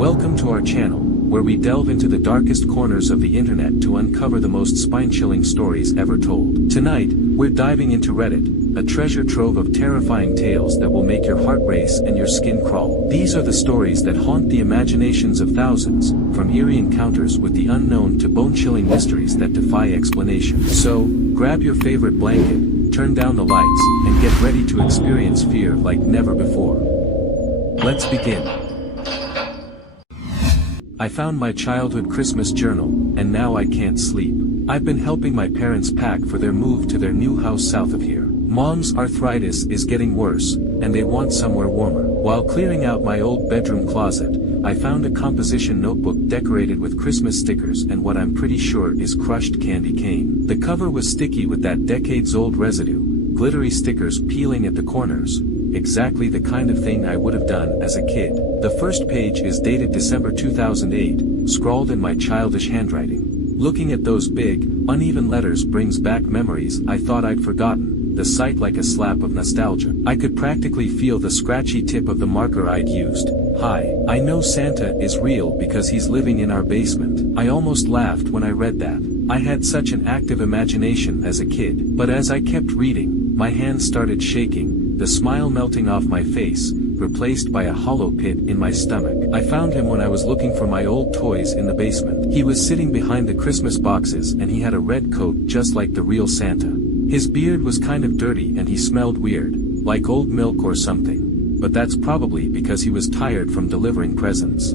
Welcome to our channel, where we delve into the darkest corners of the internet to uncover the most spine-chilling stories ever told. Tonight, we're diving into Reddit, a treasure trove of terrifying tales that will make your heart race and your skin crawl. These are the stories that haunt the imaginations of thousands, from eerie encounters with the unknown to bone-chilling mysteries that defy explanation. So, grab your favorite blanket, turn down the lights, and get ready to experience fear like never before. Let's begin. I found my childhood Christmas journal, and now I can't sleep. I've been helping my parents pack for their move to their new house south of here. Mom's arthritis is getting worse, and they want somewhere warmer. While clearing out my old bedroom closet, I found a composition notebook decorated with Christmas stickers and what I'm pretty sure is crushed candy cane. The cover was sticky with that decades-old residue, glittery stickers peeling at the corners. Exactly the kind of thing I would have done as a kid. The first page is dated December 2008, scrawled in my childish handwriting. Looking at those big, uneven letters brings back memories I thought I'd forgotten, the sight like a slap of nostalgia. I could practically feel the scratchy tip of the marker I'd used. Hi, I know Santa is real because he's living in our basement. I almost laughed when I read that. I had such an active imagination as a kid. But as I kept reading, my hands started shaking, the smile melting off my face, replaced by a hollow pit in my stomach. I found him when I was looking for my old toys in the basement. He was sitting behind the Christmas boxes and he had a red coat just like the real Santa. His beard was kind of dirty and he smelled weird, like old milk or something. But that's probably because he was tired from delivering presents.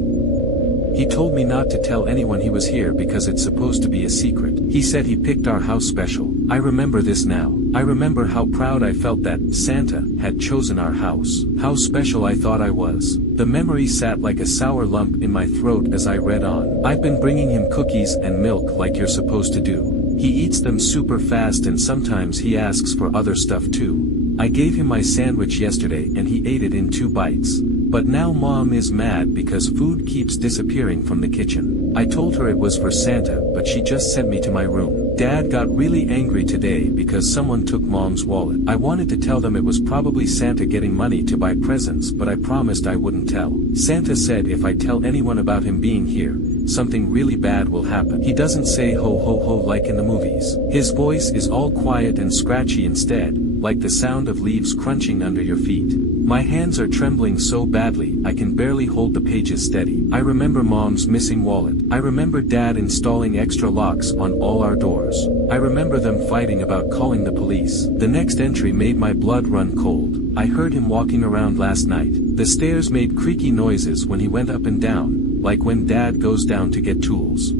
He told me not to tell anyone he was here because it's supposed to be a secret. He said he picked our house special. I remember this now. I remember how proud I felt that Santa had chosen our house. How special I thought I was. The memory sat like a sour lump in my throat as I read on. I've been bringing him cookies and milk like you're supposed to do. He eats them super fast and sometimes he asks for other stuff too. I gave him my sandwich yesterday and he ate it in 2 bites. But now Mom is mad because food keeps disappearing from the kitchen. I told her it was for Santa, but she just sent me to my room. Dad got really angry today because someone took Mom's wallet. I wanted to tell them it was probably Santa getting money to buy presents, but I promised I wouldn't tell. Santa said if I tell anyone about him being here, something really bad will happen. He doesn't say ho ho ho like in the movies. His voice is all quiet and scratchy instead, like the sound of leaves crunching under your feet. My hands are trembling so badly I can barely hold the pages steady. I remember Mom's missing wallet. I remember Dad installing extra locks on all our doors. I remember them fighting about calling the police. The next entry made my blood run cold. I heard him walking around last night. The stairs made creaky noises when he went up and down, like when Dad goes down to get tools.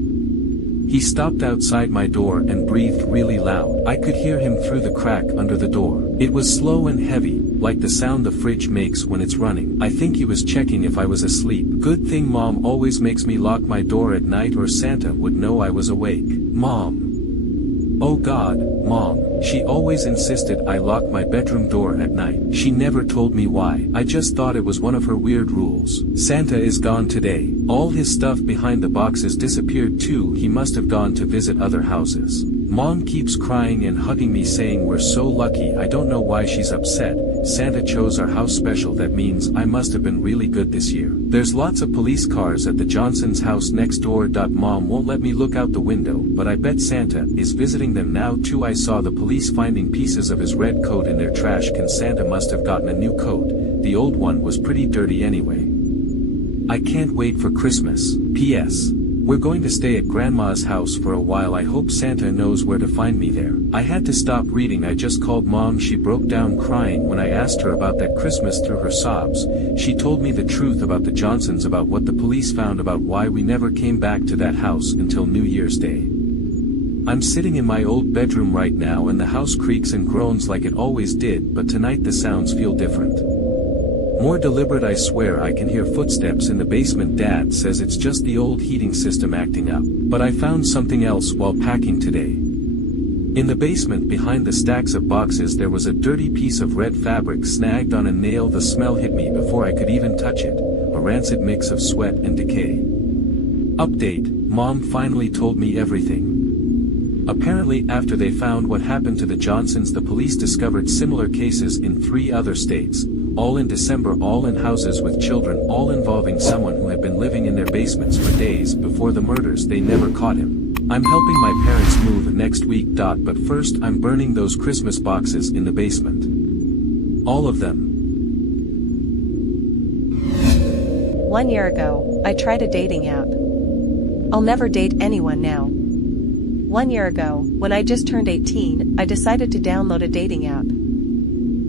He stopped outside my door and breathed really loud. I could hear him through the crack under the door. It was slow and heavy, like the sound the fridge makes when it's running. I think he was checking if I was asleep. Good thing Mom always makes me lock my door at night or Santa would know I was awake. Mom. Oh God, Mom. She always insisted I lock my bedroom door at night. She never told me why. I just thought it was one of her weird rules. Santa is gone today. All his stuff behind the boxes disappeared too. He must have gone to visit other houses. Mom keeps crying and hugging me saying we're so lucky. I don't know why she's upset. Santa chose our house special. That means I must have been really good this year. There's lots of police cars at the Johnson's house next door. Mom won't let me look out the window, but I bet Santa is visiting them now too. I saw the police finding pieces of his red coat in their trash can. Santa must have gotten a new coat. The old one was pretty dirty anyway. I can't wait for Christmas. P.S. We're going to stay at Grandma's house for a while. I hope Santa knows where to find me there. I had to stop reading. I just called Mom. She broke down crying when I asked her about that Christmas. Through her sobs, she told me the truth about the Johnsons, about what the police found, about why we never came back to that house until New Year's Day. I'm sitting in my old bedroom right now and the house creaks and groans like it always did, but tonight the sounds feel different. More deliberate. I swear I can hear footsteps in the basement. Dad says it's just the old heating system acting up. But I found something else while packing today. In the basement behind the stacks of boxes there was a dirty piece of red fabric snagged on a nail. The smell hit me before I could even touch it, a rancid mix of sweat and decay. Update: Mom finally told me everything. Apparently after they found what happened to the Johnsons, the police discovered similar cases in 3 other states, all in December, all in houses with children, all involving someone who had been living in their basements for days before the murders. They never caught him. I'm helping my parents move next week. But first I'm burning those Christmas boxes in the basement. All of them. 1 year ago, I tried a dating app. I'll never date anyone now. 1 year ago, when I just turned 18, I decided to download a dating app.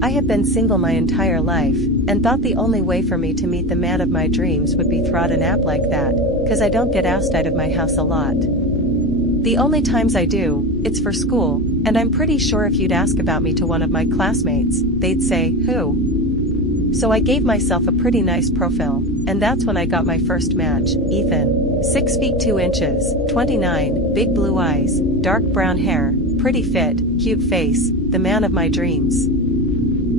I had been single my entire life, and thought the only way for me to meet the man of my dreams would be through an app like that, cause I don't get outside of my house a lot. The only times I do, it's for school, and I'm pretty sure if you'd ask about me to one of my classmates, they'd say, who? So I gave myself a pretty nice profile, and that's when I got my first match, Ethan. 6 feet 2 inches, 29, big blue eyes, dark brown hair, pretty fit, cute face, the man of my dreams.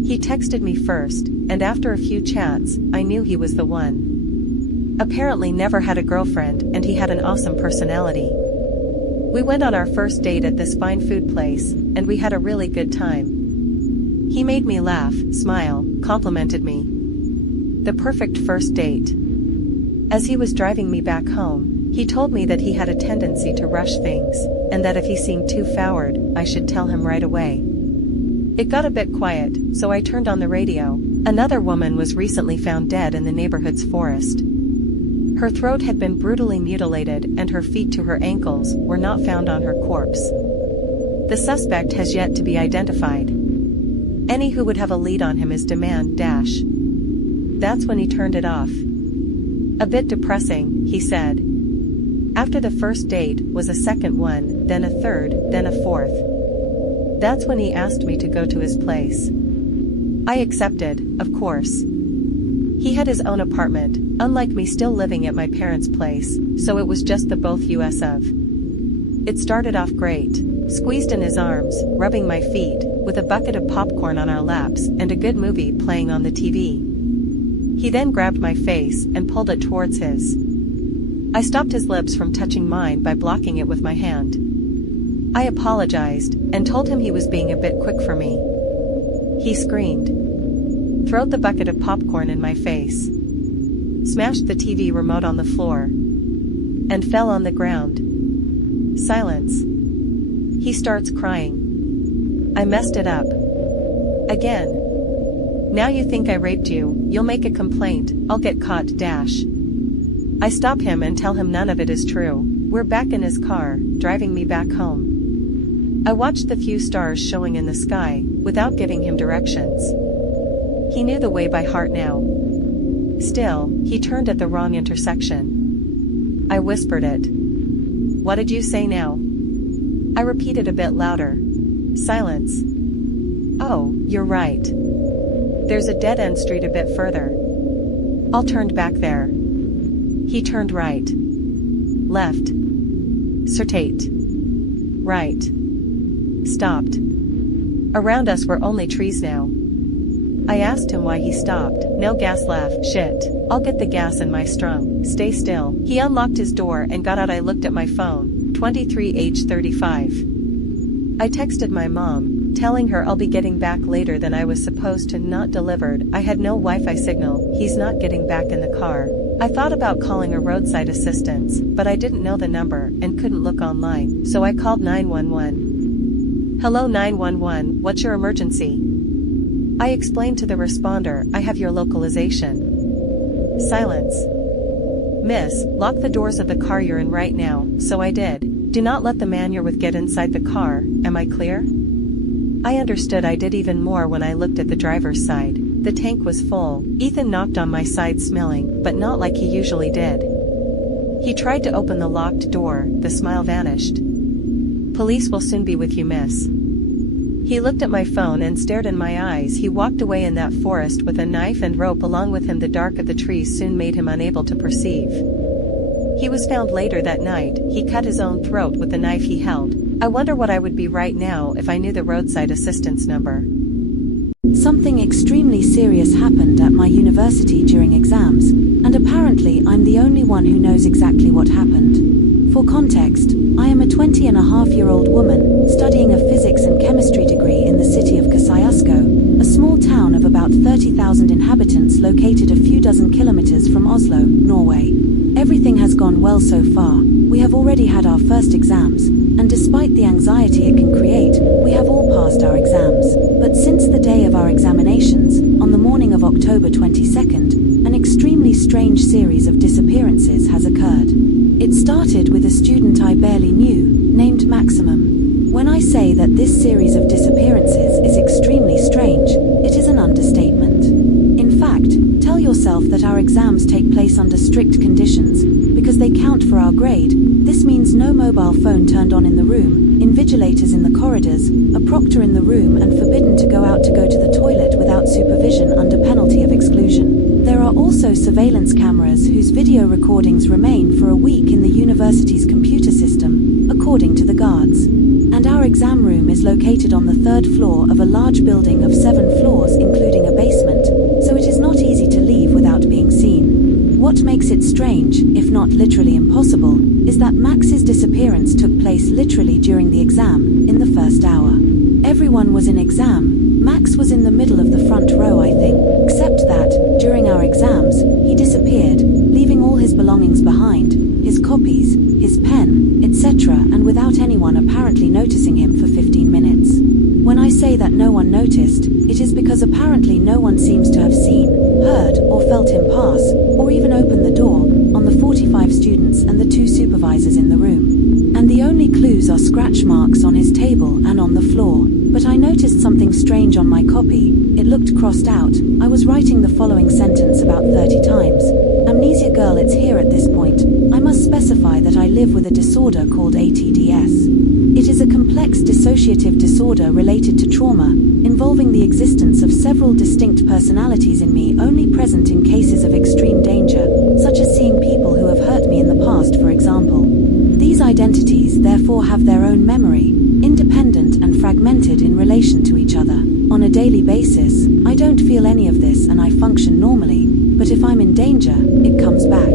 He texted me first, and after a few chats, I knew he was the one. Apparently never had a girlfriend, and he had an awesome personality. We went on our first date at this fine food place, and we had a really good time. He made me laugh, smile, complimented me. The perfect first date. As he was driving me back home, he told me that he had a tendency to rush things, and that if he seemed too forward, I should tell him right away. It got a bit quiet, so I turned on the radio. Another woman was recently found dead in the neighborhood's forest. Her throat had been brutally mutilated, and her feet to her ankles were not found on her corpse. The suspect has yet to be identified. Any who would have a lead on him is demand dash. That's when he turned it off. A bit depressing, he said. After the first date was a second one, then a third, then a fourth. That's when he asked me to go to his place. I accepted, of course. He had his own apartment, unlike me still living at my parents' place, so it was just the both of. It started off great, squeezed in his arms, rubbing my feet, with a bucket of popcorn on our laps and a good movie playing on the TV. He then grabbed my face and pulled it towards his. I stopped his lips from touching mine by blocking it with my hand. I apologized, and told him he was being a bit quick for me. He screamed. Throwed the bucket of popcorn in my face. Smashed the TV remote on the floor. And fell on the ground. Silence. He starts crying. I messed it up. Again. Now you think I raped you, you'll make a complaint, I'll get caught dash. I stop him and tell him none of it is true. We're back in his car, driving me back home. I watched the few stars showing in the sky, without giving him directions. He knew the way by heart now. Still, he turned at the wrong intersection. I whispered it. What did you say now? I repeated a bit louder. Silence. Oh, you're right. There's a dead-end street a bit further. I'll turn back there. He turned right. Left. Straight. Right. Stopped. Around us were only trees now. I asked him why he stopped. No gas left. Shit. I'll get the gas in my strung. Stay still. He unlocked his door and got out. I looked at my phone. 23H35. I texted my mom, telling her I'll be getting back later than I was supposed to. Not delivered. I had no Wi-Fi signal. He's not getting back in the car. I thought about calling a roadside assistance, but I didn't know the number and couldn't look online, so I called 911. Hello 911, what's your emergency? I explained to the responder, I have your localization. Silence. Miss, lock the doors of the car you're in right now, so I did. Do not let the man you're with get inside the car, am I clear? I understood. I did even more when I looked at the driver's side. The tank was full. Ethan knocked on my side smelling, but not like he usually did. He tried to open the locked door, the smile vanished. Police will soon be with you, miss. He looked at my phone and stared in my eyes. He walked away in that forest with a knife and rope along with him. The dark of the trees soon made him unable to perceive. He was found later that night. He cut his own throat with the knife he held. I wonder what I would be right now if I knew the roadside assistance number. Something extremely serious happened at my university during exams, and apparently I'm the only one who knows exactly what happened. For context, I am a 20-and-a-half-year-old woman, studying a physics and chemistry degree in the city of Kosciuszko, a small town of about 30,000 inhabitants located a few dozen kilometers from Oslo, Norway. Everything has gone well so far. We have already had our first exams, and despite the anxiety it can create, we have all passed our exams. But since the day of our examinations, on the morning of October 22nd, an extremely strange series of disappearances has occurred. It started with a student I barely knew, named Maximum. When I say that this series of disappearances is extremely strange, it is an understatement. In fact, tell yourself that our exams take place under strict conditions, because they count for our grade. This means no mobile phone turned on in the room, invigilators in the corridors, a proctor in the room, and forbidden to go to the toilet without supervision under penalty of exclusion. There are also surveillance cameras whose video recordings remain for a week in the university's computer system, according to the guards. And our exam room is located on the 3rd floor of a large building of 7 floors including a basement, so it is not easy to leave without being seen. What makes it strange, if not literally impossible, is that Max's disappearance took place literally during the exam, in the first hour. Everyone was in exam, Max was in the middle of the front row I think, except that, during our exams, he disappeared, leaving all his belongings behind, his copies, his pen, etc., and without anyone apparently noticing him for 15 minutes. When I say that no one noticed, it is because apparently no one seems to have seen, heard, or felt him pass, or even open the door, on the 45 students and the 2 supervisors in the room. And the only clues are scratch marks on his table and on the floor. But I noticed something strange on my copy. It looked crossed out. I was writing the following sentence about 30 times. Amnesia girl, it's here at this point. I must specify that I live with a disorder called ATDS. It is a complex dissociative disorder related to trauma, involving the existence of several distinct personalities in me only present in cases of extreme danger, such as seeing people who have hurt me in the past, for example. These identities therefore have their own memory, independent and fragmented in relation to each other. On a daily basis, I don't feel any of this and I function normally, but if I'm in danger, it comes back.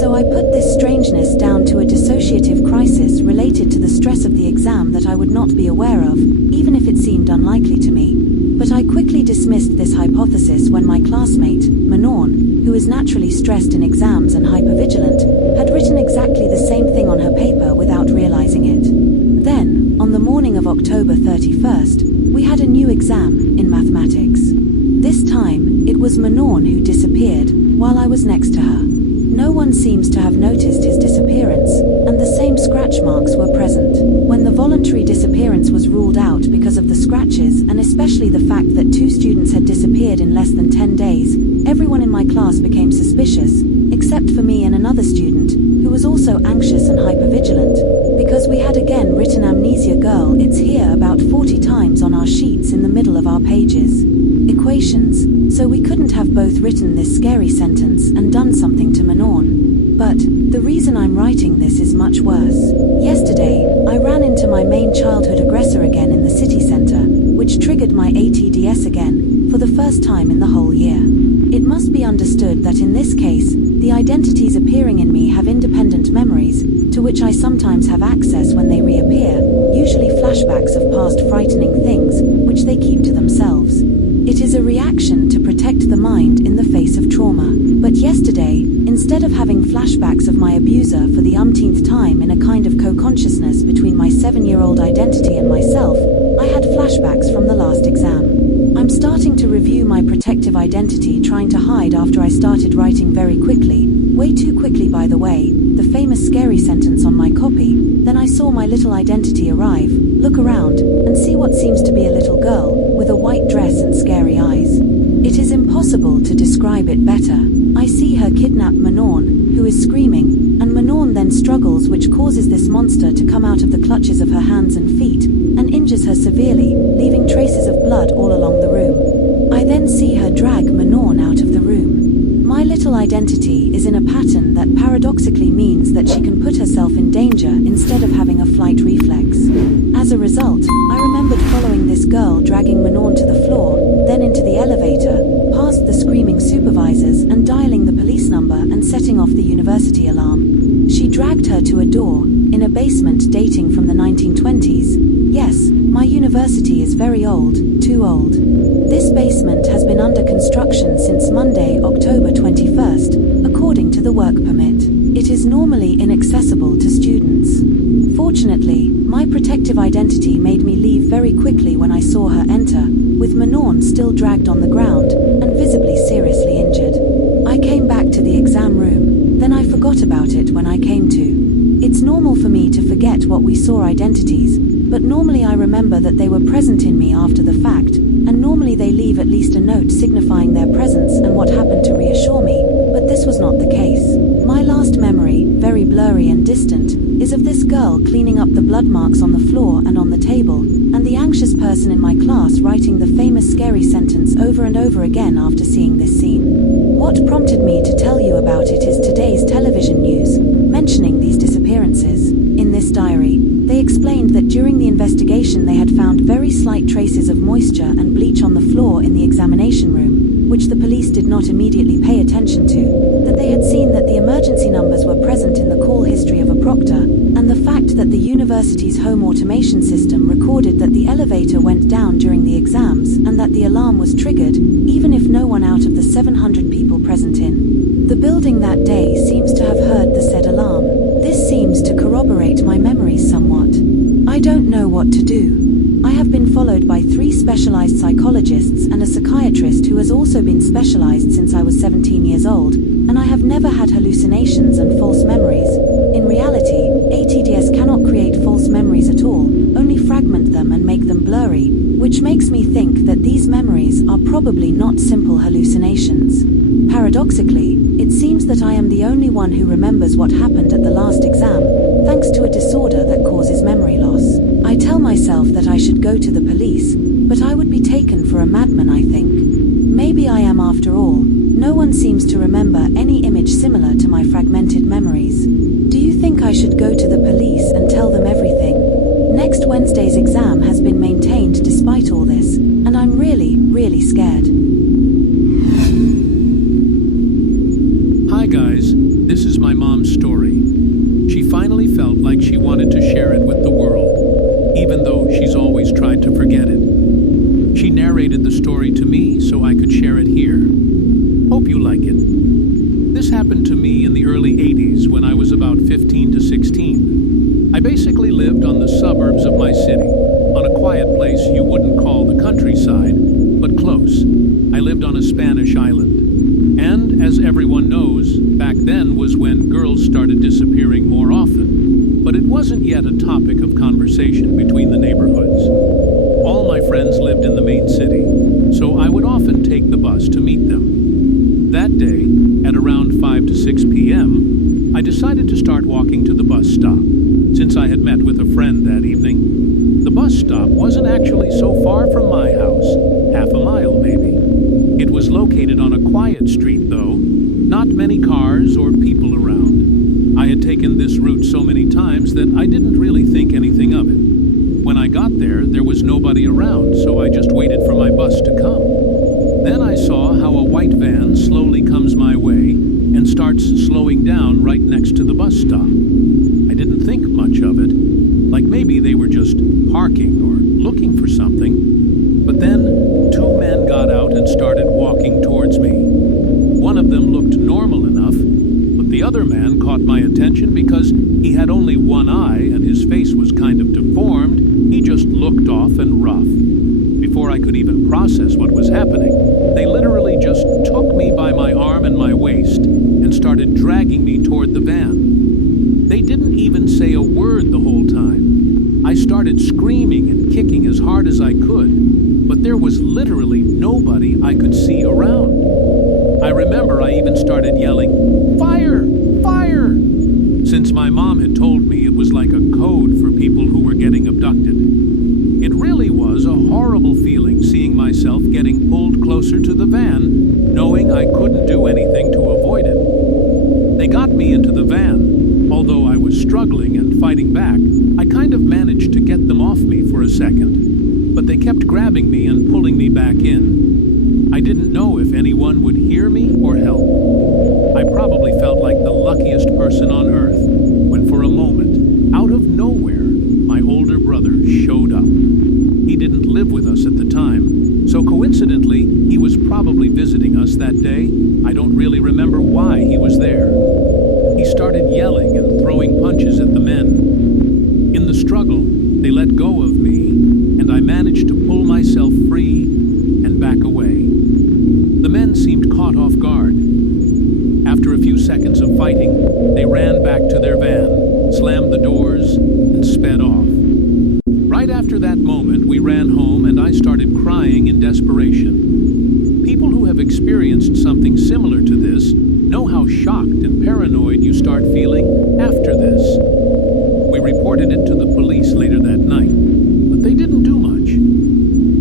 So I put this strangeness down to a dissociative crisis related to the stress of the exam that I would not be aware of, even if it seemed unlikely to me. But I quickly dismissed this hypothesis when my classmate, Manon, who is naturally stressed in exams and hypervigilant, had written exactly the same thing on her paper without realizing it. Then, on the morning of October 31st, we had a new exam, in mathematics. This time, it was Manon who disappeared, while I was next to her. No one seems to have noticed his disappearance, and the same scratch marks were present. When the voluntary disappearance was ruled out because of the scratches and especially the fact that 2 students had disappeared in less than 10 days, everyone in my class became suspicious, except for me and another student, who was also anxious and hypervigilant, because we had again written Amnesia girl, it's here about 40 times on our sheets in the middle of our pages. Equations, so we couldn't have both written this scary sentence and done something to Manon. But, the reason I'm writing this is much worse. Yesterday, I ran into my main childhood aggressor again in the city center, which triggered my ATDS again, for the first time in the whole year. It must be understood that in this case, the identities appearing in me have independent memories, to which I sometimes have access when they reappear, usually flashbacks of past frightening things, which they keep to themselves. It is a reaction to protect the mind in the face of trauma. But yesterday, instead of having flashbacks of my abuser for the umpteenth time in a kind of co-consciousness between my 7-year-old identity and myself, I had flashbacks from the last exam. I'm starting to review my protective identity, trying to hide after I started writing very quickly, way too quickly by the way, the famous scary sentence on my copy. Then I saw my little identity arrive, look around, and see what seems to be a little girl, with a white dress and scary eyes. It is impossible to describe it better. I see her kidnap Manon, who is screaming, and Manon then struggles, which causes this monster to come out of the clutches of her hands and feet, and injures her severely, leaving traces of blood all along the room. I then see her drag Manon out of the room. My little identity is in a pattern that paradoxically means that she can put herself in danger instead of having a flight reflex. As a result, I remembered following this girl, dragging Manon to the floor, then into the elevator, past the screaming supervisors and dialing the police number and setting off the university alarm. She dragged her to a door, in a basement dating from the 1920s. Yes, my university is very old, too old. This basement has been under construction since Monday, October 21st, according to the work permit. It is normally inaccessible to students. Fortunately, my protective identity made me leave very quickly when I saw her enter, with Manon still dragged on the ground, and visibly seriously injured. I came back to the exam room, then I forgot about it when I came to. It's normal for me to forget what we saw identities, but normally I remember that they were present in me after the fact, and normally they leave at least a note signifying their presence and what happened to reassure me, but this was not the case. My last memory, very blurry and distant, is of this girl cleaning up the blood marks on the floor and on the table, and the anxious person in my class writing the famous scary sentence over and over again after seeing this scene. What prompted me to tell you about it is today's television news, mentioning these disappearances. In this diary, they explained that during the investigation they had found very slight traces of moisture and bleach on the floor in the examination room, which the police did not immediately pay attention to, that they had seen that the emergency numbers were present in the call history of a proctor, and the fact that the university's home automation system recorded that the elevator went down during the exams and that the alarm was triggered, even if no one out of the 700 people present in the building that day seems to have heard the said alarm. This seems to corroborate my memories somewhat. I don't know what to do. I have been followed by 3 specialized psychologists and a psychiatrist who has also been specialized since I was 17 years old, and I have never had hallucinations and false memories. In reality, ATDS cannot create false memories at all, only fragment them and make them blurry, which makes me think that these memories are probably not simple hallucinations. Paradoxically, it seems that I am the only one who remembers what happened at the last exam, thanks to a disorder that causes memory loss. I tell myself that I should go to the police, but I would be taken for a madman, I think. Maybe I am after all. No one seems to remember any image similar to my fragmented memories. Do you think I should go to the police and tell them everything? Next Wednesday's exam has been maintained despite all this, and I'm really scared. Hi guys, this is my mom's story. She finally felt like she wanted to share it with the world, even though she's always tried to forget it. She narrated the story to me so I could share it here. Hope you like it. This happened to me in the early 80s when I was about 15 to 16. I basically lived on the suburbs of my city, on a quiet place you wouldn't call the countryside, but close. I lived on a Spanish island. And, as everyone knows, back then was when girls started disappearing more often. But it wasn't yet a topic of conversation between the neighborhoods. All my friends lived in the main city, so I would often take the bus to meet them. That day, at around 5 to 6 p.m., I decided to start walking to the bus stop, since I had met with a friend that evening. The bus stop wasn't actually so far from my house, half a mile maybe. It was located on a quiet street, though, not many cars or people around. I had taken this route so many times that I didn't really think anything of it. When I got there, there was nobody around, so I just waited for my bus to come. Then I saw how a white van slowly comes my way and starts slowing down right next to the bus stop. I didn't think much of it, like maybe they were just parking or looking for something. But then 2 men got out and started walking towards me. One of them looked normal enough, but the other man caught my attention because he had only one eye and his face was kind of deformed. He just looked off and rough. Before I could even process what was happening, they literally just took me by my arm and my waist and started dragging me toward the van. They didn't even say a word the whole time. I started screaming and kicking as hard as I could, but there was literally nobody I could see around. I remember I even started yelling, "Fire! Fire!" Since my mom had told me it was like a code for people who were getting abducted. It really was a horrible feeling seeing myself getting pulled closer to the van, knowing I couldn't do anything to avoid it. They got me into the van. Although I was struggling and fighting back, I kind of managed to get them off me for a second. But they kept grabbing me and pulling me back in. I didn't know if anyone would hear me or help. I probably felt like the luckiest person on earth when for a moment, out of nowhere, my older brother showed up. He didn't live with us at the time, so coincidentally, he was probably visiting us that day. I don't really remember why he was there. he started yelling and throwing punches at the men. In the struggle, they let go of me, and I managed to pull myself free and back away. The men seemed caught off guard. After a few seconds of fighting, they ran back to their van, slammed the doors, and sped off. Right after that moment, we ran home and I started crying in desperation. People who have experienced something similar to this know how shocked and paranoid you start feeling after this. We reported it to the police later that night, but they didn't do much.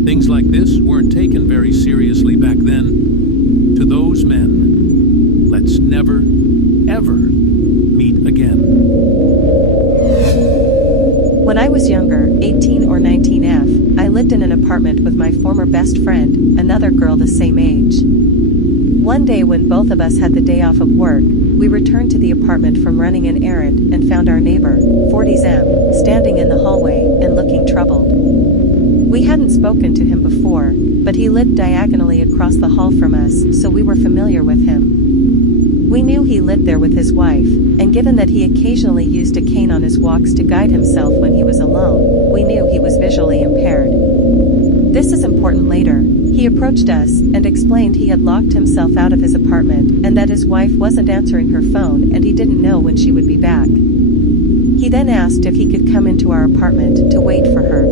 Things like this weren't taken very seriously back then. To those men, let's never, ever meet again. When I was younger, 18 or 19F, I lived in an apartment with my former best friend, another girl the same age. One day when both of us had the day off of work, we returned to the apartment from running an errand and found our neighbor, 40s M, standing in the hallway and looking troubled. We hadn't spoken to him before, but he lived diagonally across the hall from us, so we were familiar with him. We knew he lived there with his wife, and given that he occasionally used a cane on his walks to guide himself when he was alone, we knew he was visually impaired. This is important later. He approached us and explained he had locked himself out of his apartment and that his wife wasn't answering her phone and he didn't know when she would be back. He then asked if he could come into our apartment to wait for her.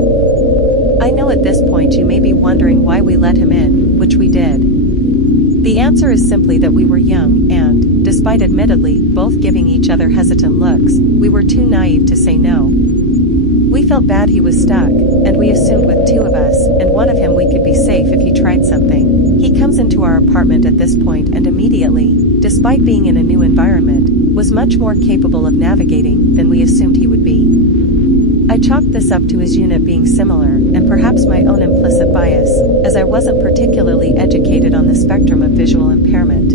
I know at this point you may be wondering why we let him in, which we did. The answer is simply that we were young and, despite admittedly both giving each other hesitant looks, we were too naive to say no. We felt bad he was stuck, and we assumed with two of us and one of him we could be safe if he tried something. He comes into our apartment at this point and immediately, despite being in a new environment, was much more capable of navigating than we assumed he would be. I chalked this up to his unit being similar, and perhaps my own implicit bias, as I wasn't particularly educated on the spectrum of visual impairment.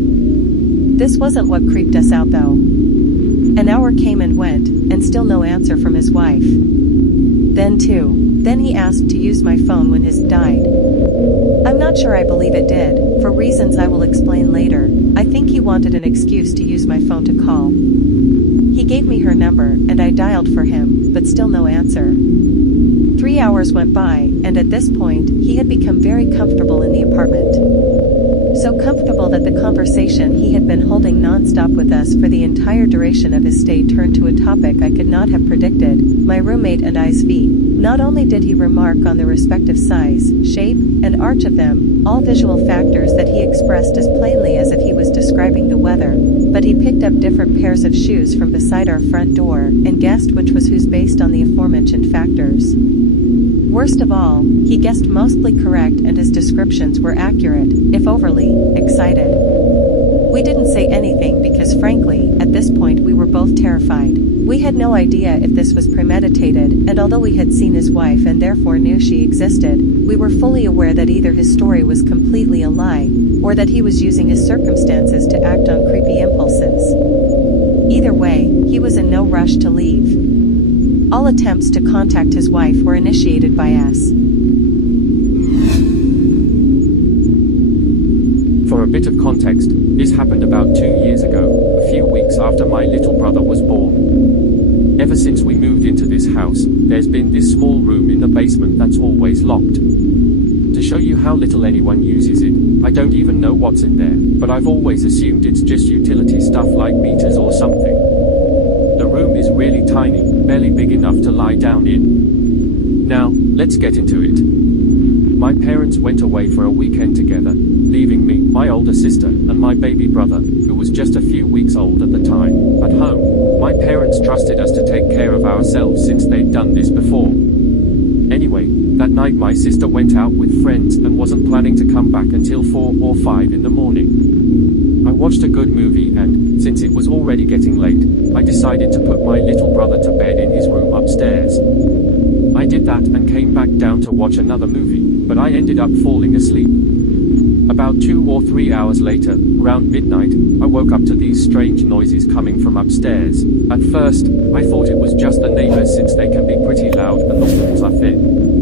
This wasn't what creeped us out though. An hour came and went, and still no answer from his wife. Then he asked to use my phone when his died. I'm not sure I believe it did, for reasons I will explain later. I think he wanted an excuse to use my phone to call. He gave me her number, and I dialed for him, but still no answer. 3 hours went by, and at this point, he had become very comfortable in the apartment. So comfortable that the conversation he had been holding non-stop with us for the entire duration of his stay turned to a topic I could not have predicted, my roommate and I's feet. Not only did he remark on the respective size, shape, and arch of them, all visual factors that he expressed as plainly as if he was describing the weather, but he picked up different pairs of shoes from beside our front door and guessed which was whose based on the aforementioned factors. Worst of all, he guessed mostly correct and his descriptions were accurate, if overly excited. We didn't say anything because frankly, at this point we were both terrified. We had no idea if this was premeditated, and although we had seen his wife and therefore knew she existed, we were fully aware that either his story was completely a lie, or that he was using his circumstances to act on creepy impulses. Either way, he was in no rush to leave. All attempts to contact his wife were initiated by us. For a bit of context, this happened about 2 years ago, a few weeks after my little brother was born. Ever since we moved into this house, there's been this small room in the basement that's always locked. To show you how little anyone uses it, I don't even know what's in there, but I've always assumed it's just utility stuff like meters or something. The room is really tiny, barely big enough to lie down in. Now, let's get into it. My parents went away for a weekend together, leaving me, my older sister, and my baby brother, who was just a few weeks old at the time, at home. My parents trusted us to take care of ourselves since they'd done this before. Anyway, that night my sister went out with friends and wasn't planning to come back until 4 or 5 in the morning. I watched a good movie and, since it was already getting late, I decided to put my little brother to bed in his room upstairs. I did that and came back down to watch another movie, but I ended up falling asleep. About 2 or 3 hours later, around midnight, I woke up to these strange noises coming from upstairs. At first, I thought it was just the neighbors since they can be pretty loud and the walls are thin.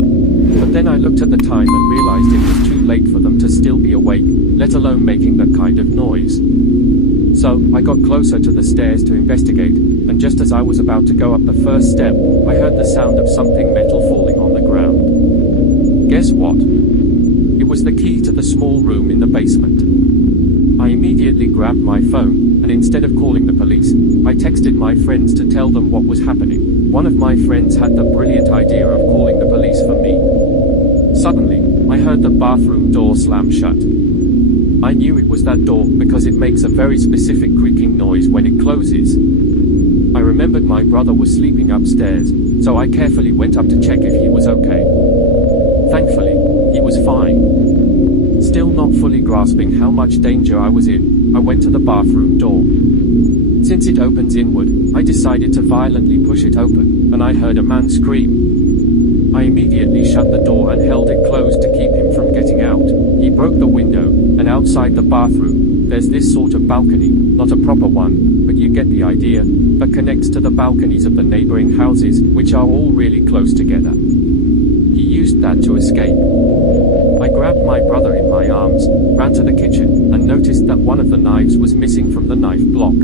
But then I looked at the time and realized it was too late for them to still be awake, let alone making that kind of noise. So, I got closer to the stairs to investigate, and just as I was about to go up the first step, I heard the sound of something metal falling on the ground. Guess what? It was the key to the small room in the basement. I immediately grabbed my phone, and instead of calling the police, I texted my friends to tell them what was happening. One of my friends had the brilliant idea of calling the police for me. Suddenly, I heard the bathroom door slam shut. I knew it was that door because it makes a very specific creaking noise when it closes. I remembered my brother was sleeping upstairs, so I carefully went up to check if he was okay. Thankfully, he was fine. Still not fully grasping how much danger I was in, I went to the bathroom door. Since it opens inward, I decided to violently push it open, and I heard a man scream. I immediately shut the door and held it closed to keep him from getting out. He broke the window, and outside the bathroom, there's this sort of balcony, not a proper one, but you get the idea, that connects to the balconies of the neighboring houses, which are all really close together. He used that to escape. I grabbed my brother in my arms, ran to the kitchen, and noticed that one of the knives was missing from the knife block.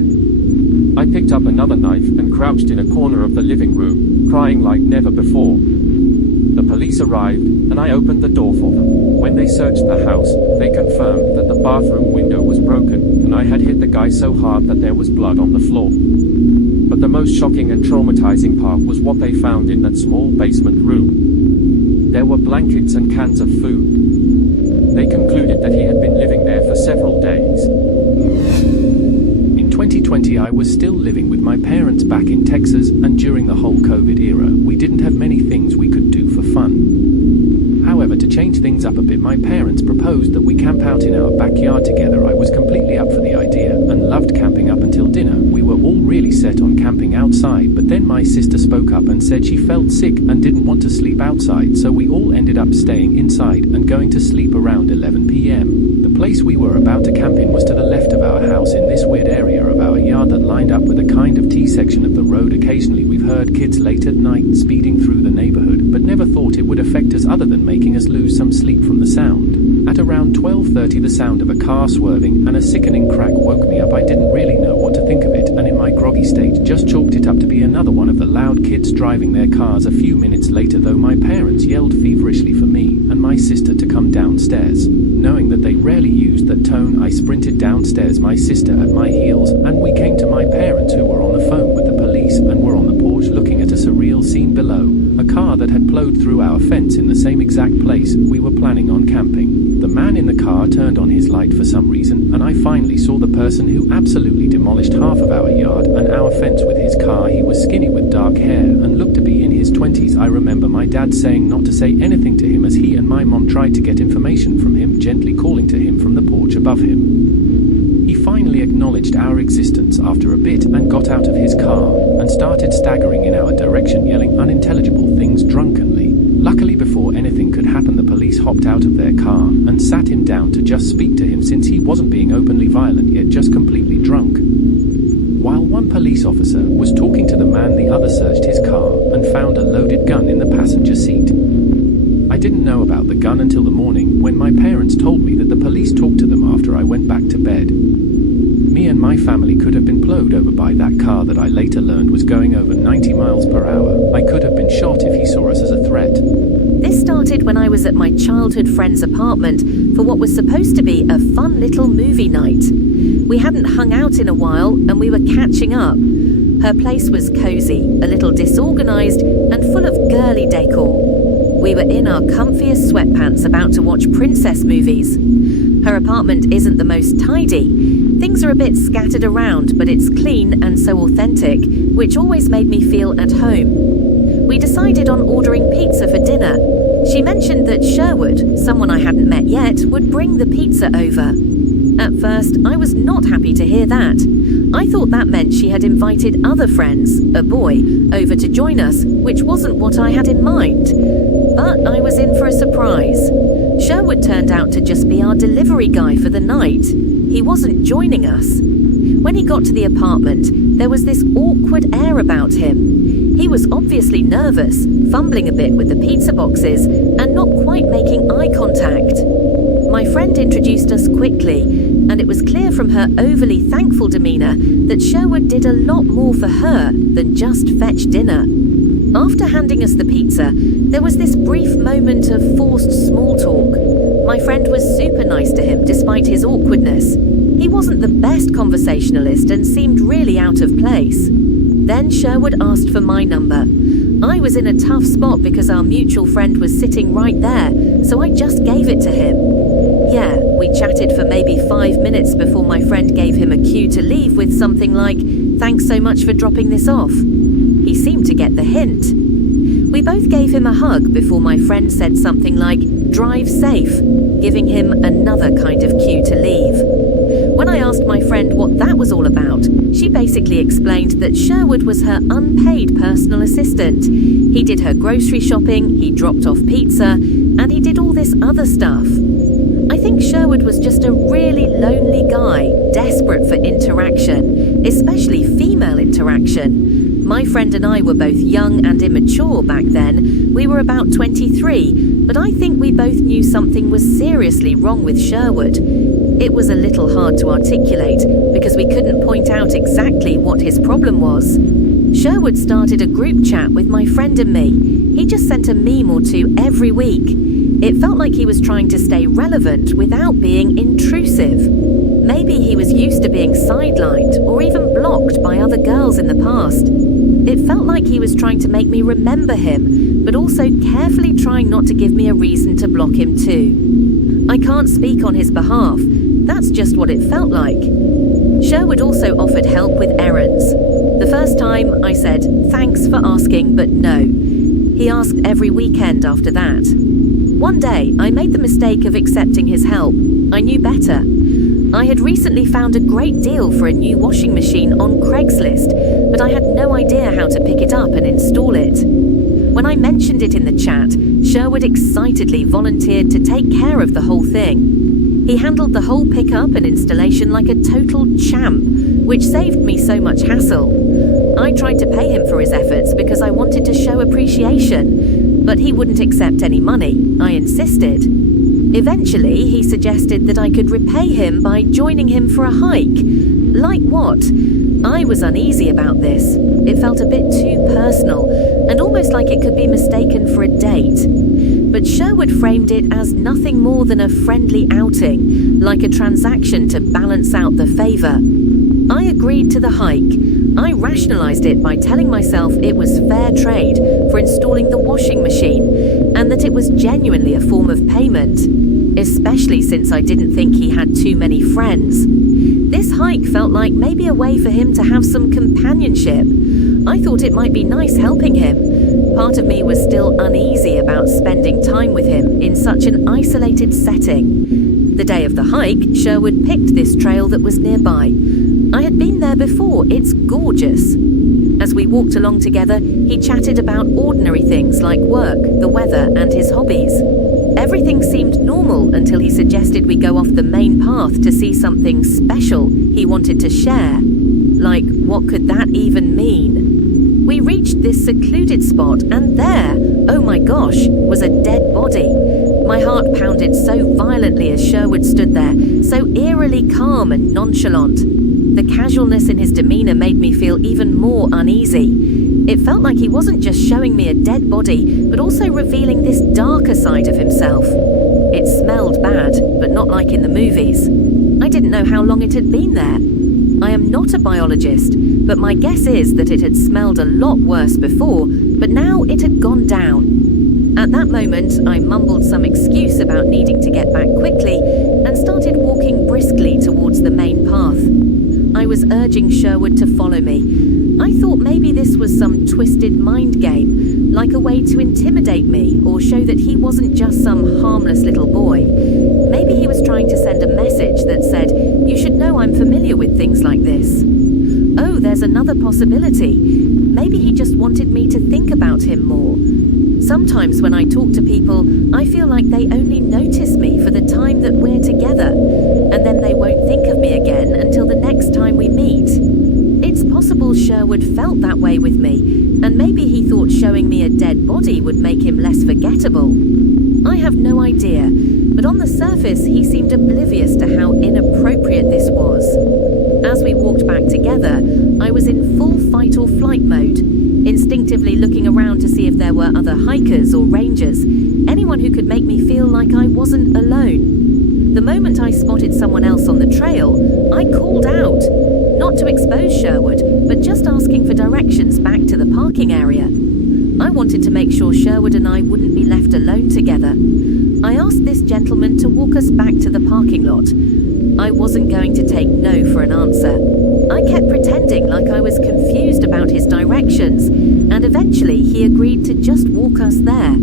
I picked up another knife and crouched in a corner of the living room, crying like never before. The police arrived, and I opened the door for them. When they searched the house, they confirmed that the bathroom window was broken, and I had hit the guy so hard that there was blood on the floor. But the most shocking and traumatizing part was what they found in that small basement room. There were blankets and cans of food. They concluded that he had been living there for several days. In 2020, I was still living with my parents back in Texas, and during the whole COVID era, we didn't have many things we could do for fun. However, to change things up a bit, my parents proposed that we camp out in our backyard together. I was completely up for the idea, and loved camping up until dinner. We were all really set on camping outside, but then my sister spoke up and said she felt sick and didn't want to sleep outside, so we all ended up staying inside and going to sleep around 11 p.m. The place we were about to camp in was to the left of our house in this weird area of our yard that lined up with a kind of T-section of the road. Occasionally we've heard kids late at night speeding through the neighborhood, but never thought it would affect us other than making us lose some sleep from the sound. At around 12:30, the sound of a car swerving and a sickening crack woke me up. I didn't really know what to think of it, and in my groggy state just chalked it up to be another one of the loud kids driving their cars. A few minutes later, though, my parents yelled feverishly for me and my sister to come downstairs. Knowing that they rarely used that tone, I sprinted downstairs, my sister at my heels, and we came to my parents, who were on the phone with the police and were on the porch looking at a surreal scene below. A car that had plowed through our fence in the same exact place we were planning on camping. The man in the car turned on his light for some reason, and I finally saw the person who absolutely demolished half of our yard and our fence with his car. He was skinny with dark hair and looked to be in his 20s. I remember my dad saying not to say anything to him as he and my mom tried to get information from him, gently calling to him from the porch above him. He finally acknowledged our existence after a bit and got out of his car and started staggering in our direction, yelling unintelligible things drunkenly. Luckily, before anything could happen, the police hopped out of their car and sat him down to just speak to him, since he wasn't being openly violent yet just completely drunk. While one police officer was talking to the man, the other searched his car and found a loaded gun in the passenger seat. I didn't know about the gun until the morning, when my parents told me that the police talked to them after I went back to bed. Me and my family could have been plowed over by that car that I later learned was going over 90 miles per hour. I could have been shot if he saw us as a threat. This started when I was at my childhood friend's apartment for what was supposed to be a fun little movie night. We hadn't hung out in a while and we were catching up. Her place was cozy, a little disorganized, and full of girly decor. We were in our comfiest sweatpants about to watch princess movies. Her apartment isn't the most tidy. Things are a bit scattered around, but it's clean and so authentic, which always made me feel at home. We decided on ordering pizza for dinner. She mentioned that Sherwood, someone I hadn't met yet, would bring the pizza over. At first, I was not happy to hear that. I thought that meant she had invited other friends, a boy, over to join us, which wasn't what I had in mind. But I was in for a surprise. Sherwood turned out to just be our delivery guy for the night. He wasn't joining us. When he got to the apartment, there was this awkward air about him. He was obviously nervous, fumbling a bit with the pizza boxes and not quite making eye contact. My friend introduced us quickly, and it was clear from her overly thankful demeanour that Sherwood did a lot more for her than just fetch dinner. After handing us the pizza, there was this brief moment of forced small talk. My friend was super nice to him despite his awkwardness. He wasn't the best conversationalist and seemed really out of place. Then Sherwood asked for my number. I was in a tough spot because our mutual friend was sitting right there, so I just gave it to him. Yeah, we chatted for maybe 5 minutes before my friend gave him a cue to leave with something like, "Thanks so much for dropping this off." He seemed to get the hint. We both gave him a hug before my friend said something like, "Drive safe," giving him another kind of cue to leave. When I asked my friend what that was all about, she basically explained that Sherwood was her unpaid personal assistant. He did her grocery shopping, he dropped off pizza, and he did all this other stuff. I think Sherwood was just a really lonely guy, desperate for interaction, especially female interaction. My friend and I were both young and immature back then. We were about 23, but I think we both knew something was seriously wrong with Sherwood. It was a little hard to articulate because we couldn't point out exactly what his problem was. Sherwood started a group chat with my friend and me. He just sent a meme or two every week. It felt like he was trying to stay relevant without being intrusive. Maybe he was used to being sidelined or even blocked by other girls in the past. It felt like he was trying to make me remember him, but also carefully trying not to give me a reason to block him too. I can't speak on his behalf. That's just what it felt like. Sherwood also offered help with errands. The first time, I said, "Thanks for asking, but no." He asked every weekend after that. One day, I made the mistake of accepting his help. I knew better. I had recently found a great deal for a new washing machine on Craigslist, but I had no idea how to pick it up and install it. When I mentioned it in the chat, Sherwood excitedly volunteered to take care of the whole thing. He handled the whole pickup and installation like a total champ, which saved me so much hassle. I tried to pay him for his efforts because I wanted to show appreciation, but he wouldn't accept any money. I insisted. Eventually, he suggested that I could repay him by joining him for a hike. Like what? I was uneasy about this. It felt a bit too personal, and almost like it could be mistaken for a date. But Sherwood framed it as nothing more than a friendly outing, like a transaction to balance out the favour. I agreed to the hike. I rationalised it by telling myself it was fair trade for installing the washing machine, and that it was genuinely a form of payment, especially since I didn't think he had too many friends. This hike felt like maybe a way for him to have some companionship. I thought it might be nice helping him. Part of me was still uneasy about spending time with him in such an isolated setting. The day of the hike, Sherwood picked this trail that was nearby. I had been there before, it's gorgeous. As we walked along together, he chatted about ordinary things like work, the weather, and his hobbies. Everything seemed normal until he suggested we go off the main path to see something special he wanted to share. Like, what could that even mean? We reached this secluded spot, and there, oh my gosh, was a dead body. My heart pounded so violently as Sherwood stood there, so eerily calm and nonchalant. The casualness in his demeanour made me feel even more uneasy. It felt like he wasn't just showing me a dead body, but also revealing this darker side of himself. It smelled bad, but not like in the movies. I didn't know how long it had been there. I am not a biologist, but my guess is that it had smelled a lot worse before, but now it had gone down. At that moment, I mumbled some excuse about needing to get back quickly and started walking briskly towards the main path. I was urging Sherwood to follow me. I thought maybe this was some twisted mind game, like a way to intimidate me or show that he wasn't just some harmless little boy. Maybe he was trying to send a message that said, "You should know I'm familiar with things like this." Oh, there's another possibility. Maybe he just wanted me to think about him more. Sometimes when I talk to people, I feel like they only notice me for the time that we're together, and then they won't think of me again until the next time we meet. It's possible Sherwood felt that way with me, and maybe he thought showing me a dead body would make him less forgettable. I have no idea, but on the surface he seemed oblivious to how inappropriate this was. As we walked back together, I was in full fight or flight mode, instinctively looking around to see if there were other hikers or rangers, anyone who could make me feel like I wasn't alone. The moment I spotted someone else on the trail, I called out, not to expose Sherwood, but just asking for directions back to the parking area. I wanted to make sure Sherwood and I wouldn't be left alone together. I asked this gentleman to walk us back to the parking lot. I wasn't going to take no for an answer. I kept pretending like I was confused about his directions, and eventually he agreed to just walk us there.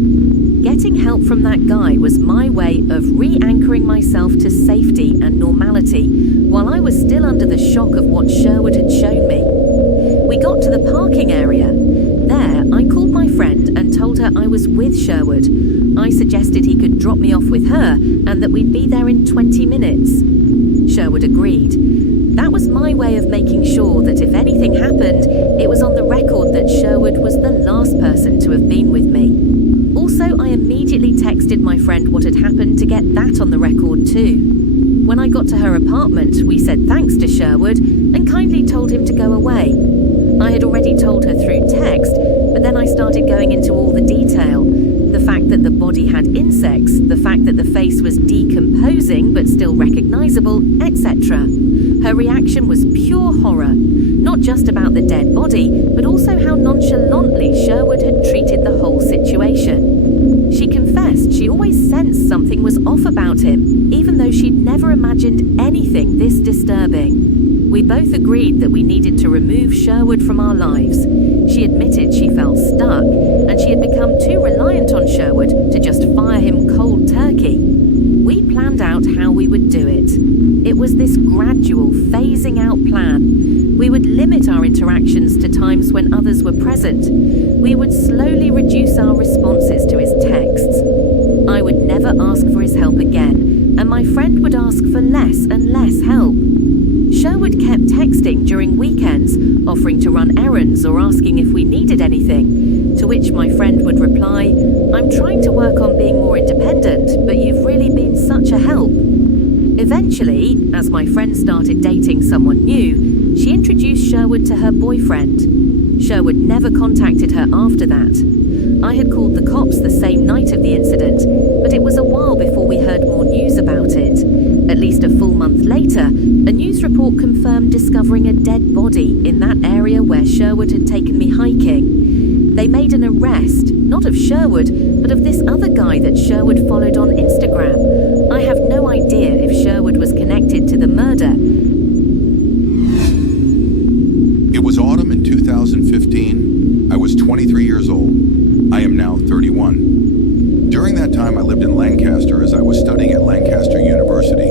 Getting help from that guy was my way of re-anchoring myself to safety and normality, while I was still under the shock of what Sherwood had shown me. We got to the parking area. There, I called my friend and told her I was with Sherwood. I suggested he could drop me off with her and that we'd be there in 20 minutes. Sherwood agreed. That was my way of making sure that if anything happened, it was on the record that Sherwood was the last person to have been with me. Also, I immediately texted my friend what had happened to get that on the record too. When I got to her apartment, we said thanks to Sherwood and kindly told him to go away. I had already told her through text, but then I started going into all the detail. The fact that the body had insects, the fact that the face was decomposing but still recognizable, etc. Her reaction was pure horror, not just about the dead body, but also how nonchalantly Sherwood had treated the whole situation. She confessed she always sensed something was off about him, even though she'd never imagined anything this disturbing. We both agreed that we needed to remove Sherwood from our lives. She admitted she felt stuck, and she had become too reliant on Sherwood to just fire him cold turkey. We planned out how we would do it. It was this gradual, phasing out plan. We would limit our interactions to times when others were present. We would slowly reduce our responses to his texts. I would never ask for his help again, and my friend would ask for less and less help. Sherwood kept texting during weekends, offering to run errands or asking if we needed anything, to which my friend would reply, "I'm trying to work on being more independent, but you've really been such a help." Eventually, as my friend started dating someone new, she introduced Sherwood to her boyfriend. Sherwood never contacted her after that. I had called the cops the same night of the incident, but it was a while before we heard more news about it. At least a full month later, a news report confirmed discovering a dead body in that area where Sherwood had taken me hiking. They made an arrest, not of Sherwood, but of this other guy that Sherwood followed on Instagram. I have no idea if Sherwood was connected to the murder. It was autumn in 2015. I was 23 years old. I am now 31. During that time, I lived in Lancaster as I was studying at Lancaster University.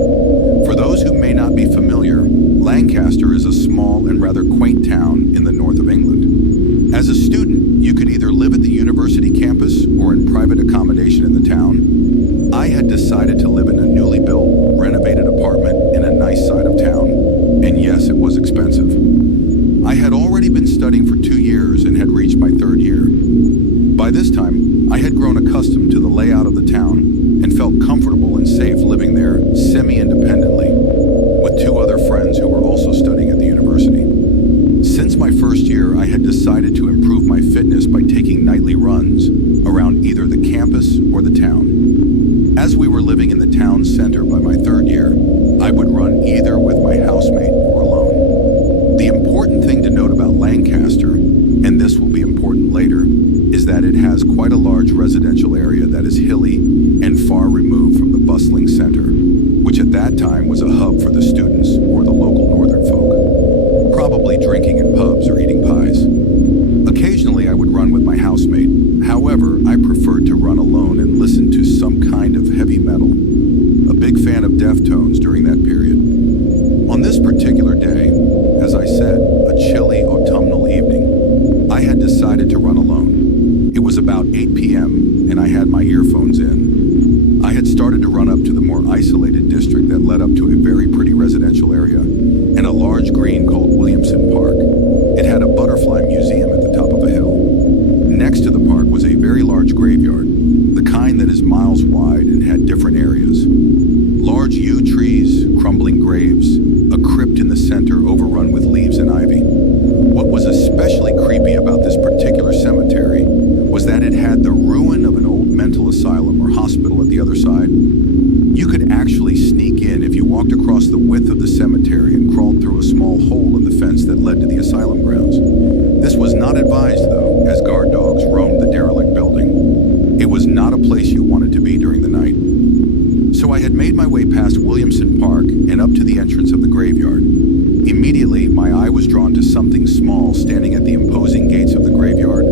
For those who may not be familiar, Lancaster is a small and rather quaint town in the north of England. As a student, you could either live at the university campus or in private accommodation in the town. I had decided to live in a newly built, renovated apartment in a nice side of town. And yes, it was expensive. I had already been studying for 2 years and had reached my 3rd year. By this time, I had grown accustomed to the layout of the town and felt comfortable and safe living there semi-independently with 2 other friends who were also studying at the university. Since my 1st year, I had decided to improve my fitness by taking nightly runs around either the campus or the town. As we were living in the town center by my 3rd year, I would run either with my housemate or alone. The important thing to note about Lancaster, and this will be important later, is that it has quite a large residential area that is hilly and far removed from the bustling center, which at that time was a hub for the students or the local northern folk, probably drinking in pubs or eating pies. Occasionally I would run with my housemate. However, I preferred to run alone and listen to some kind of heavy metal. A big fan of Deftones during that period. On this particular day, as I said, a chilly autumnal evening, I had decided to run alone. It was about 8 p.m. and I had my earphones in. I had started to run up to the more isolated district that led up to a very pretty residential area and a large green called Williamson Park. It had a hospital at the other side. You could actually sneak in if you walked across the width of the cemetery and crawled through a small hole in the fence that led to the asylum grounds. This was not advised, though, as guard dogs roamed the derelict building. It was not a place you wanted to be during the night. So I had made my way past Williamson Park and up to the entrance of the graveyard. Immediately, my eye was drawn to something small standing at the imposing gates of the graveyard.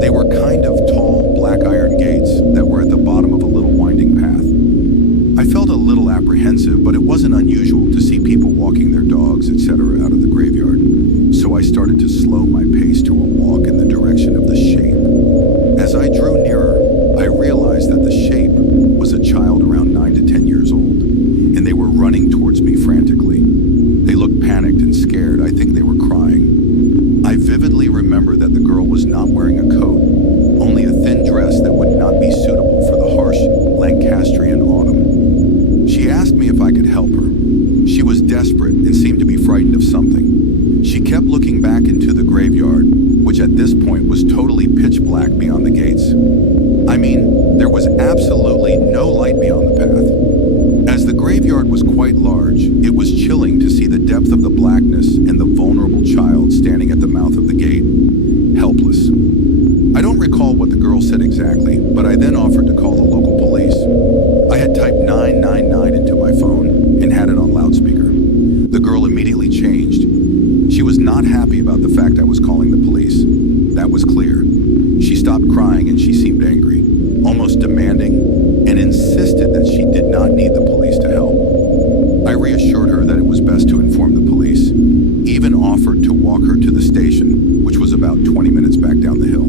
They were kind of tall, black iron gates that were at the bottom of a little winding path. I felt a little apprehensive, but it wasn't unusual to see people walking their dogs, etc. out of the graveyard. So I started to slow my pace to a walk in the direction of the shape. As I drew nearer, I realized that the shape was a child around 9 to 10 years old, and they were running towards me frantically. They looked panicked and scared. I think they were crying. I vividly remember that the girl was not wearing a coat, only a thin dress that would not be suitable for the harsh Lancastrian autumn. She asked me if I could help her. She was desperate and seemed to be frightened of something. She kept looking back into the graveyard, which at this point was totally pitch black beyond the gates. I mean, there was absolutely no light beyond the path. As the graveyard was quite large, it was chilling to see the depth of the blackness and the vulnerable child standing at the mouth of the gate, helpless. I don't recall what the girl said exactly, but I then offered to call the local police. I had typed 999 into my phone and had it on loudspeaker. The girl immediately changed. She was not happy about the fact I was calling the police. That was clear. She stopped crying and she seemed angry, almost demanding, and insisted that she did not need the police to help. I reassured her that it was best to inform the police, even offered to walk her to the station, which was about 20 minutes back down the hill.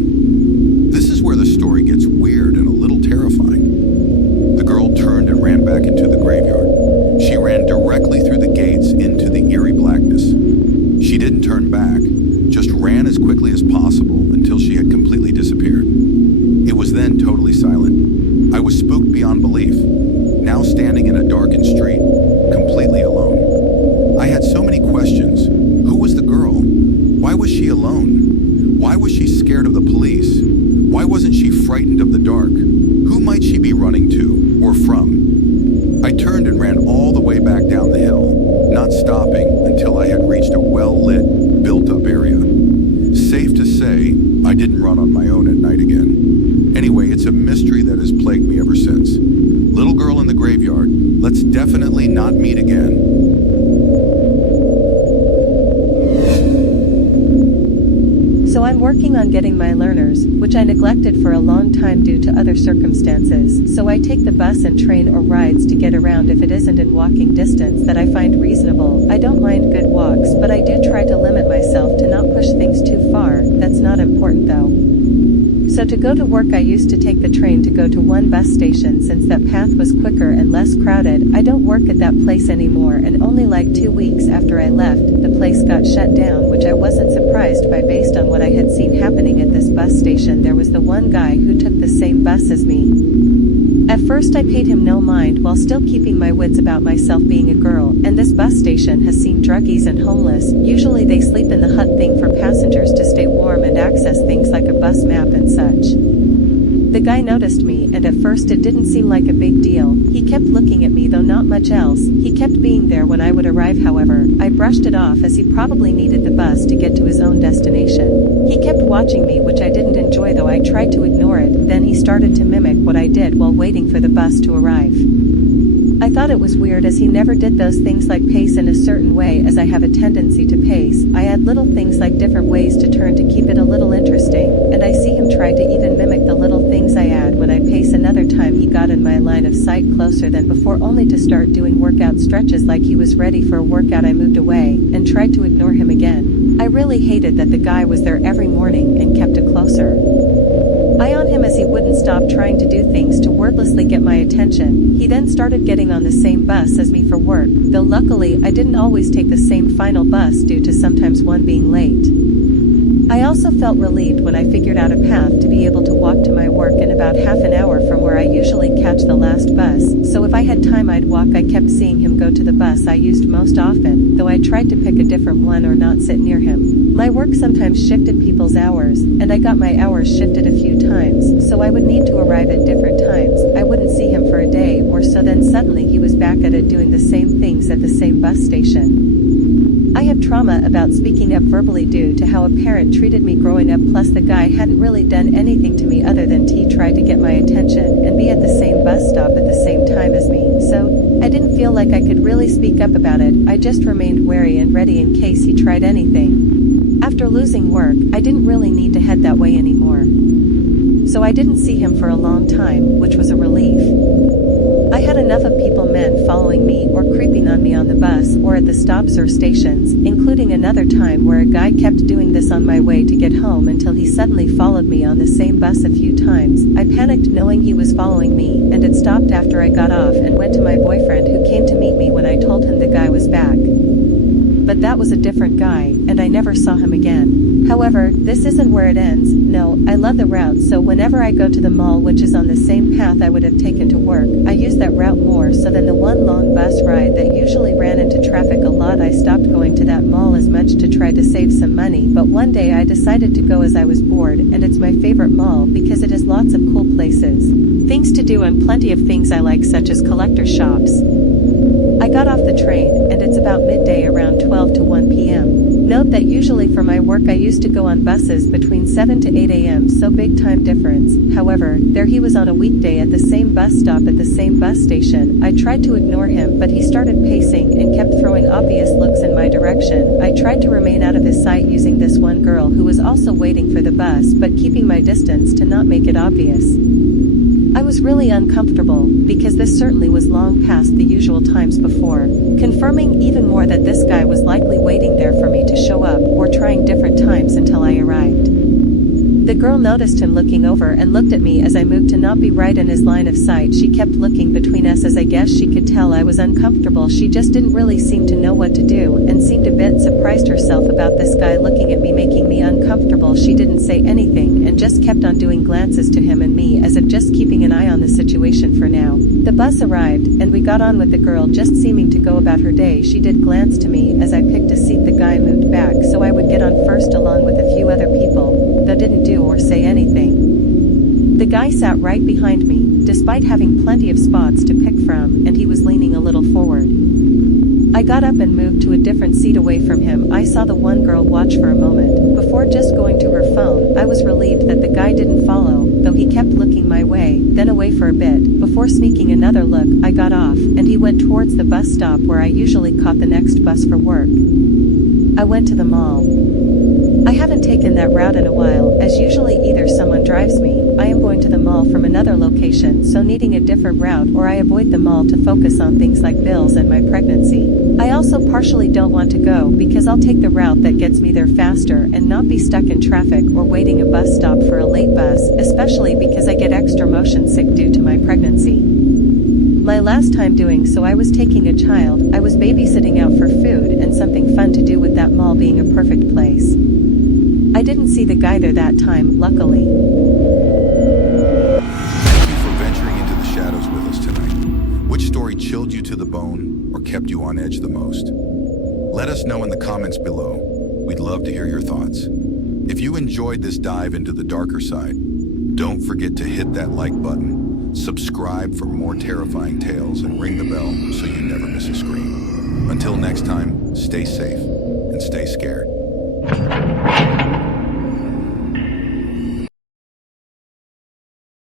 This is where the story gets weird and a little terrifying. The girl turned and ran back into the graveyard. She ran directly through the gates into the eerie blackness. She didn't turn back, just ran as quickly as possible until she had completely disappeared. It was then totally silent. I was spooked beyond belief, now standing in a darkened street, completely alone. I had so many questions. Who was the girl? Why was she alone? Why was she scared of the police? Why wasn't she frightened of the dark? Who might she be running to, or from? I turned and ran all the way back down the hill, not stopping until I had reached a well-lit, built-up area. Safe to say, I didn't run on my own at night again. Anyway, it's a mystery that has plagued me ever since. Little girl in the graveyard, let's definitely not meet again. So I'm working on getting my learners, which I neglected for a long time due to other circumstances, so I take the bus and train or rides to get around if it isn't in walking distance that I find reasonable. I don't mind good walks, but I do try to limit myself to not push things too far. That's not important though. So to go to work I used to take the train to go to one bus station since that path was quicker and less crowded. I don't work at that place anymore, and only like 2 weeks after I left, the place got shut down, which I wasn't surprised by based on what I had seen happening at this bus station. There was the one guy who took the same bus as me. At first I paid him no mind while still keeping my wits about myself being a girl, and this bus station has seen druggies and homeless. Usually they sleep in the hut thing for passengers to stay warm and access things like a bus map and such. The guy noticed me, and at first it didn't seem like a big deal. He kept looking at me though not much else. He kept being there when I would arrive. However, I brushed it off as he probably needed the bus to get to his own destination. He kept watching me, which I didn't enjoy though I tried to ignore it. Then he started to mimic what I did while waiting for the bus to arrive. I thought it was weird as he never did those things like pace in a certain way, as I have a tendency to pace. I add little things like different ways to turn to keep it a little interesting, and I see him try to even mimic the little things I add when I pace. Another time he got in my line of sight closer than before, only to start doing workout stretches like he was ready for a workout. I moved away and tried to ignore him again. I really hated that the guy was there every morning and kept it closer. I on him as he wouldn't stop trying to do things to wordlessly get my attention. He then started getting on the same bus as me for work, though luckily I didn't always take the same final bus due to sometimes one being late. I also felt relieved when I figured out a path to be able to walk to my work in about half an hour from where I usually catch the last bus, so if I had time I'd walk. I kept seeing him go to the bus I used most often, though I tried to pick a different one or not sit near him. My work sometimes shifted people's hours, and I got my hours shifted a few times, so I would need to arrive at different times. I wouldn't see him for a day or so, then suddenly he was back at it doing the same things at the same bus station. I have trauma about speaking up verbally due to how a parent treated me growing up, plus the guy hadn't really done anything to me other than try to get my attention and be at the same bus stop at the same time as me, so I didn't feel like I could really speak up about it. I just remained wary and ready in case he tried anything. After losing work, I didn't really need to head that way anymore, so I didn't see him for a long time, which was a relief. I had enough of men following me or creeping on me on the bus or at the stops or stations, including another time where a guy kept doing this on my way to get home until he suddenly followed me on the same bus a few times. I panicked knowing he was following me, and it stopped after I got off and went to my boyfriend, who came to meet me when I told him the guy was back. But that was a different guy, and I never saw him again. However, this isn't where it ends. No, I love the route, so whenever I go to the mall, which is on the same path I would have taken to work, I use that route more so than the one long bus ride that usually ran into traffic a lot. I stopped going to that mall as much to try to save some money, but one day I decided to go as I was bored, and it's my favorite mall because it has lots of cool places, things to do, and plenty of things I like, such as collector shops. I got off the train, and it's about midday, around 12 to 1 p.m. Note that usually for my work I used to go on buses between 7 to 8 a.m., so big time difference. However, there he was on a weekday at the same bus stop at the same bus station. I tried to ignore him, but he started pacing and kept throwing obvious looks in my direction. I tried to remain out of his sight using this one girl who was also waiting for the bus, but keeping my distance to not make it obvious. I was really uncomfortable, because this certainly was long past the usual times before, confirming even more that this guy was likely waiting there for me to show up, or trying different times until I arrived. The girl noticed him looking over and looked at me as I moved to not be right in his line of sight. She kept looking between us as I guess she could tell I was uncomfortable. She just didn't really seem to know what to do, and seemed a bit surprised herself about this guy looking at me, making me uncomfortable. She didn't say anything and just kept on doing glances to him and me, as if just keeping an eye on the situation for now. The bus arrived, and we got on with the girl just seeming to go about her day. She did glance to me as I picked a seat. The guy moved back so I would get on first along with a few other people, though didn't do or say anything. The guy sat right behind me, despite having plenty of spots to pick from, and he was leaning a little forward. I got up and moved to a different seat away from him. I saw the one girl watch for a moment, before just going to her phone. I was relieved that the guy didn't follow, though he kept looking my way, then away for a bit, before sneaking another look. I got off, and he went towards the bus stop where I usually caught the next bus for work. I went to the mall. I haven't taken that route in a while, as usually either someone drives me, I am going to the mall from another location, so needing a different route, or I avoid the mall to focus on things like bills and my pregnancy. I also partially don't want to go because I'll take the route that gets me there faster and not be stuck in traffic or waiting a bus stop for a late bus, especially because I get extra motion sick due to my pregnancy. My last time doing so I was taking a child. I was babysitting out for food and something fun to do, with that mall being a perfect place. I didn't see the guy there that time, luckily. Thank you for venturing into the shadows with us tonight. Which story chilled you to the bone or kept you on edge the most? Let us know in the comments below. We'd love to hear your thoughts. If you enjoyed this dive into the darker side, don't forget to hit that like button, subscribe for more terrifying tales, and ring the bell so you never miss a scream. Until next time, stay safe and stay scared.